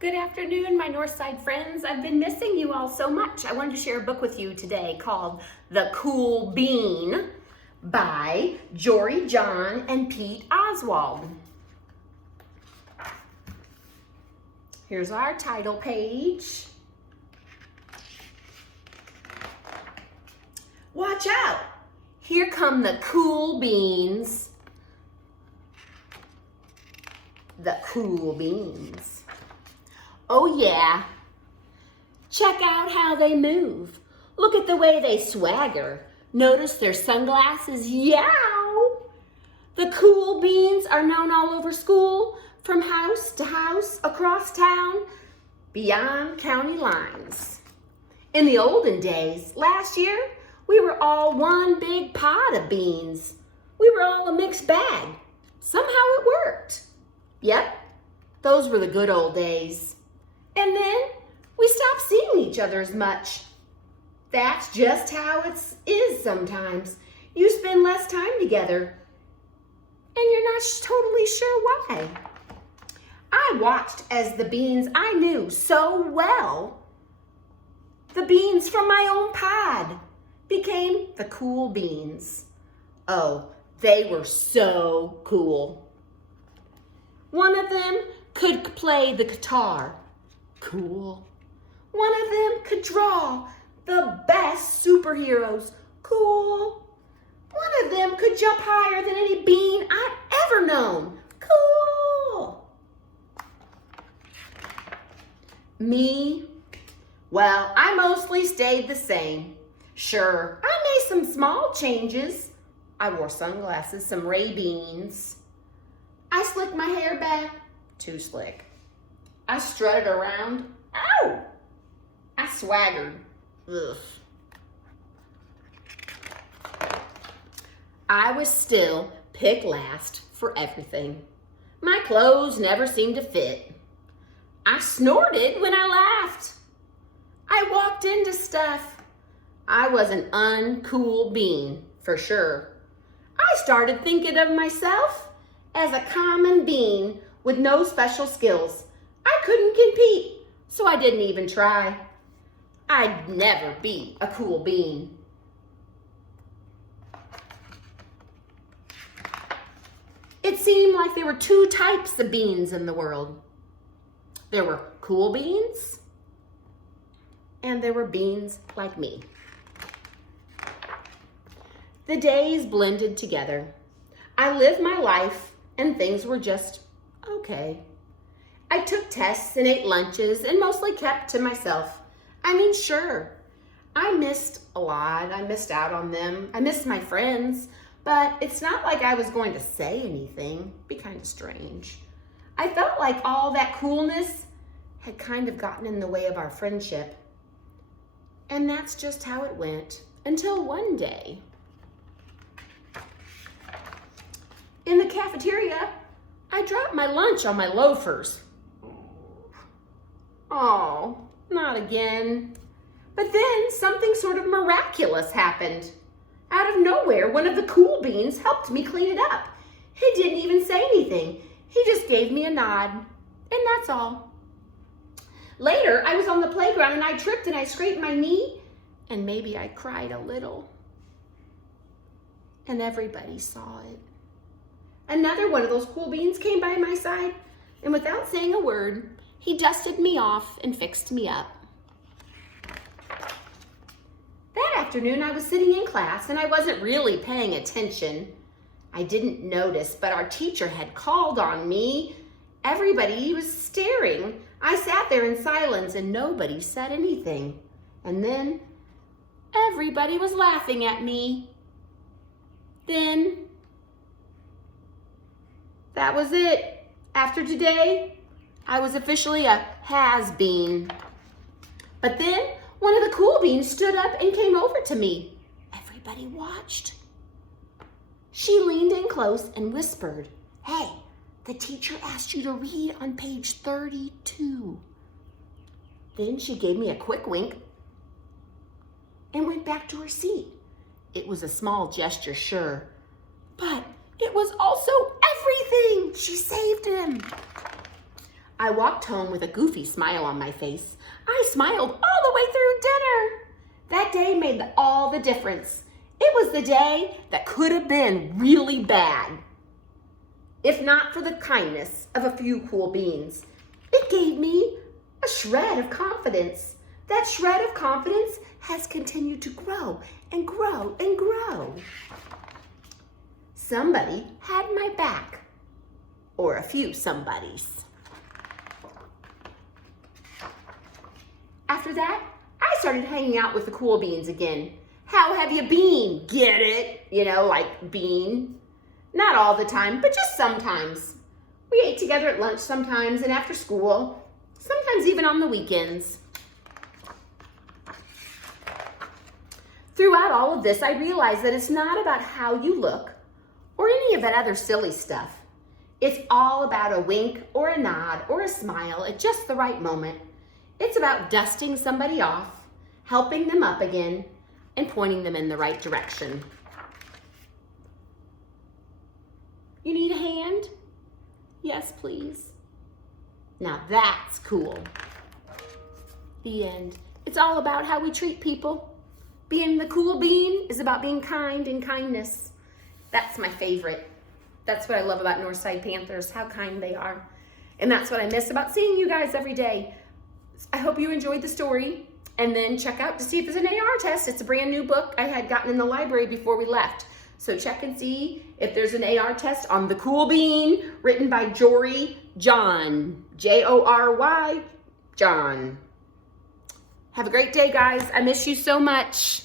Good afternoon, my Northside friends. I've been missing you all so much. I wanted to share a book with you today called The Cool Bean by Jory, John, and Pete Oswald. Here's our title page. Watch out! Here come the cool beans. The cool beans. Oh yeah, check out how they move. Look at the way they swagger. Notice their sunglasses, yow! The cool beans are known all over school, from house to house, across town, beyond county lines. In the olden days, last year, we were all one big pot of beans. We were all a mixed bag. Somehow it worked. Yep, those were the good old days. And then we stopped seeing each other as much. That's just how it is sometimes. You spend less time together, and you're not totally sure why. I watched as the beans I knew so well, the beans from my own pod, became the cool beans. Oh, they were so cool. One of them could play the guitar. Cool. One of them could draw the best superheroes. Cool. One of them could jump higher than any bean I've ever known. Cool. Me? Well, I mostly stayed the same. Sure, I made some small changes. I wore sunglasses, some Ray-Beans. I slicked my hair back. Too slick. I strutted around. Ow! I swaggered. Ugh. I was still picked last for everything. My clothes never seemed to fit. I snorted when I laughed. I walked into stuff. I was an uncool bean, for sure. I started thinking of myself as a common bean with no special skills. I couldn't compete, so I didn't even try. I'd never be a cool bean. It seemed like there were two types of beans in the world. There were cool beans, and there were beans like me. The days blended together. I lived my life, and things were just okay. I took tests and ate lunches and mostly kept to myself. I mean, sure, I missed a lot. I missed out on them. I missed my friends, but it's not like I was going to say anything. It'd be kind of strange. I felt like all that coolness had kind of gotten in the way of our friendship. And that's just how it went until one day. In the cafeteria, I dropped my lunch on my loafers. Oh, not again. But then something sort of miraculous happened. Out of nowhere, one of the cool beans helped me clean it up. He didn't even say anything. He just gave me a nod, and that's all. Later, I was on the playground and I tripped and I scraped my knee, and maybe I cried a little. And everybody saw it. Another one of those cool beans came by my side, and without saying a word, he dusted me off and fixed me up. That afternoon, I was sitting in class and I wasn't really paying attention. I didn't notice, but our teacher had called on me. Everybody was staring. I sat there in silence and nobody said anything. And then everybody was laughing at me. Then that was it. After today, I was officially a has-been. But then one of the cool beans stood up and came over to me. Everybody watched. She leaned in close and whispered, "Hey, the teacher asked you to read on page 32. Then she gave me a quick wink and went back to her seat. It was a small gesture, sure, but it was also everything. She saved him. I walked home with a goofy smile on my face. I smiled all the way through dinner. That day made all the difference. It was the day that could have been really bad, if not for the kindness of a few cool beans. It gave me a shred of confidence. That shred of confidence has continued to grow and grow and grow. Somebody had my back, or a few somebodies. After that, I started hanging out with the cool beans again. How have you been? Get it? You know, like bean. Not all the time, but just sometimes. We ate together at lunch sometimes and after school, sometimes even on the weekends. Throughout all of this, I realized that it's not about how you look or any of that other silly stuff. It's all about a wink or a nod or a smile at just the right moment. It's about dusting somebody off, helping them up again, and pointing them in the right direction. You need a hand? Yes, please. Now that's cool. The end. It's all about how we treat people. Being the cool bean is about being kind and kindness. That's my favorite. That's what I love about Northside Panthers, how kind they are. And that's what I miss about seeing you guys every day. I hope you enjoyed the story. And then check out to see if there's an AR test. It's a brand new book I had gotten in the library before we left. So check and see if there's an AR test on The Cool Bean, written by Jory John. Jory John. Have a great day, guys. I miss you so much.